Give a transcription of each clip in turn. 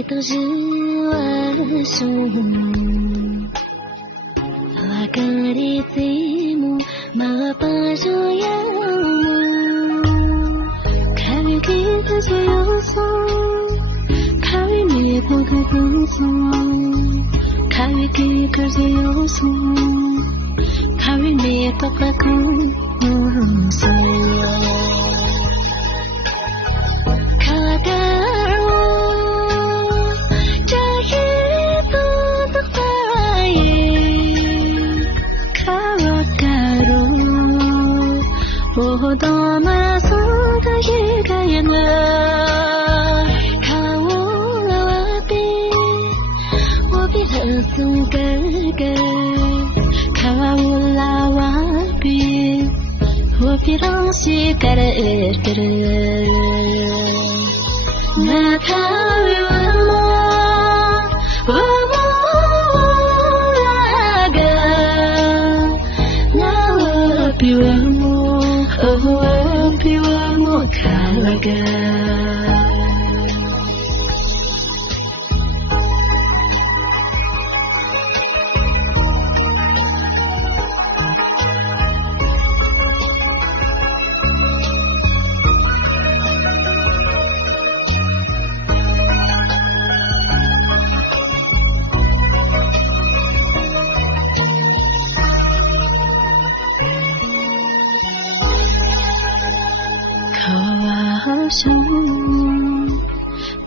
とじわしょわかりつもまぱじょやかみきたじよそかみみこかくそかみきかじよそかみみこかくそDama sudah hikayatnya kau lewati wabi langsung gagal kau lewati wabi langsung gagal nak kau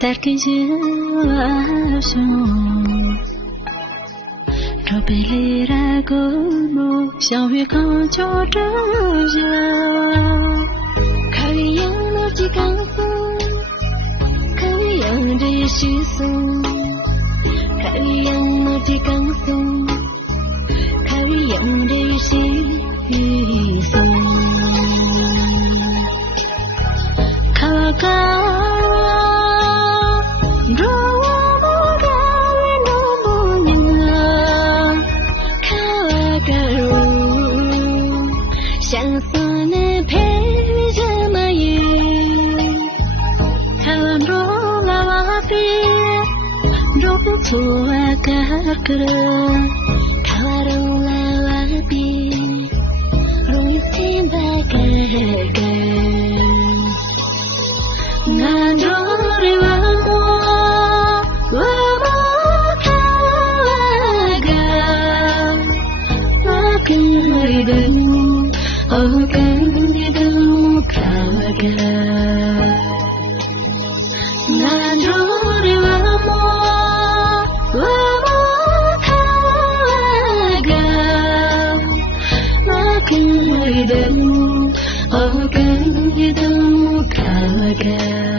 Dar ke jiwa Rồi bê lê ra gỗ mô Sao huyết con cho trở ra Khao yang nó chỉ căng phương Khao yang đi sĩ sung Khao yang nó chỉ căng phương Khao yang đi sĩ sung Khao cao Tua kakra Kawarung lawapi Rung simba gaga Nandori wamu Wamu kawaga Makin hidung Okan hidung kawaga Nandori wamu dan oh kan hidung kawaga